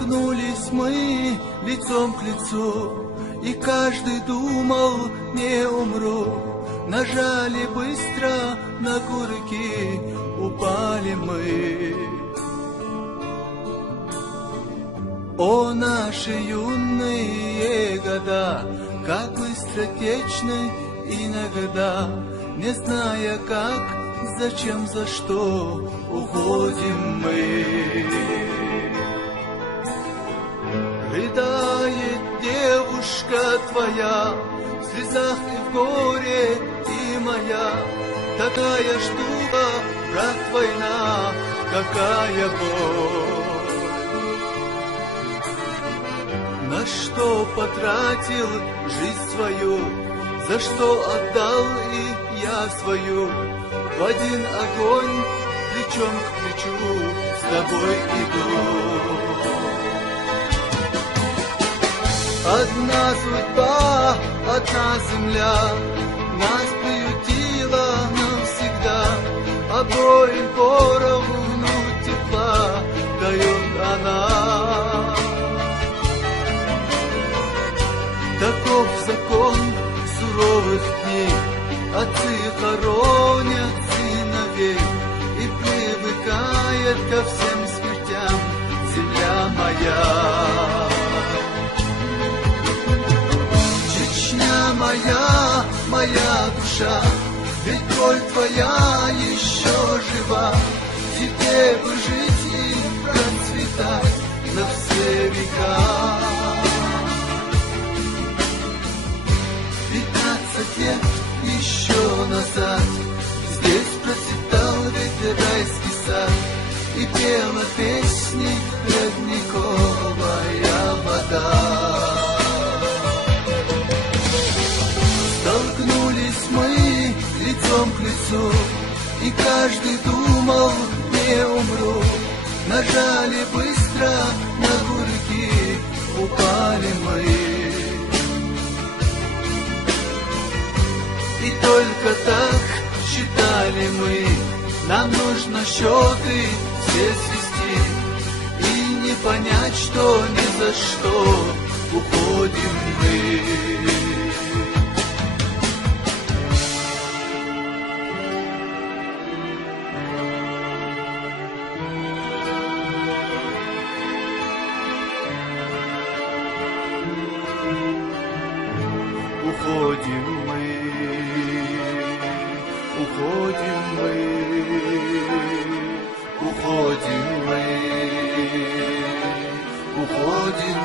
Столкнулись мы лицом к лицу, и каждый думал, не умру. Нажали быстро на курки, упали мы. О, наши юные года, как быстротечны иногда, не зная как, зачем, за что уходим мы. Рыдает девушка твоя, в слезах и в горе, и моя. Такая штука, брат, война, какая боль. На что потратил жизнь свою, за что отдал и я свою. В один огонь, плечом к плечу, с тобой иду. Одна судьба, одна земля нас приютила навсегда. Обоим поровну тепла дает она. Таков закон суровых дней, отцы хоронят сыновей, и привыкает ко всем смертям земля моя. Чечня моя, моя душа, ведь боль твоя еще жива. Тебе бы жить и процветать на все века. 15 лет еще назад здесь процветал ведь райский сад, и пела песни родниковая вода. Столкнулись мы лицом к лицу, и каждый думал, не умру. Нажали быстро на курки, упали мы. И только так считали мы, нам нужно счеты все свести и не понять, что ни за что уходим мы. Уходим мы, уходим мы, уходим мы, уходим